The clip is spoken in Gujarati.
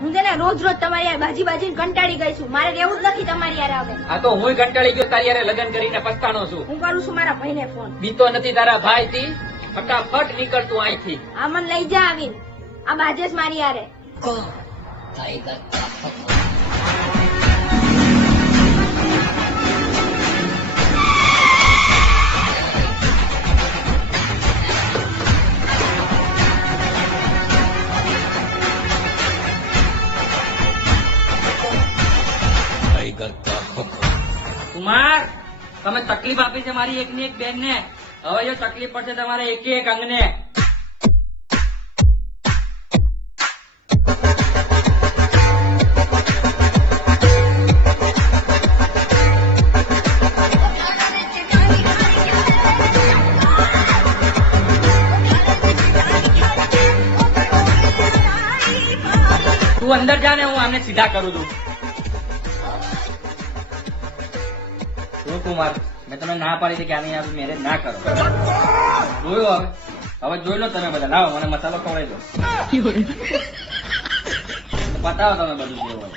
હું તેને રોજ રોજ તમારી યાર બાજી બાજી કંટાળી ગઈ છું. મારે રહેવું જ નથી તમારી યાર હવે. આ તો હું કંટાળી ગયો તારી યારે લગ્ન કરીને પસ્તાણો છું. હું કરું છું મારા ભાઈને ફોન. બીતો નથી તારા ભાઈ થી, ફટાફટ નીકળતું અહીંથી. આ મને લઈ જા આવીને. આ બાજે જ મારી યારે. કુમાર, તમે તકલીફ આપી છે મારી એકની એક બેન ને. હવે જો તકલીફ પડશે તમારે એક એક અંગને. તું અંદર જા ને, હું આમને સીધા કરું છું. શું કુમાર, મેં તમને ના પાડી હતી કે આની યાર મેરેજ ના કરો. જોયું હવે જોઈ લો તમે બધા. લાવો મને મસાલો ખવડાવી દો. બતાવો તમે બધું જેવું.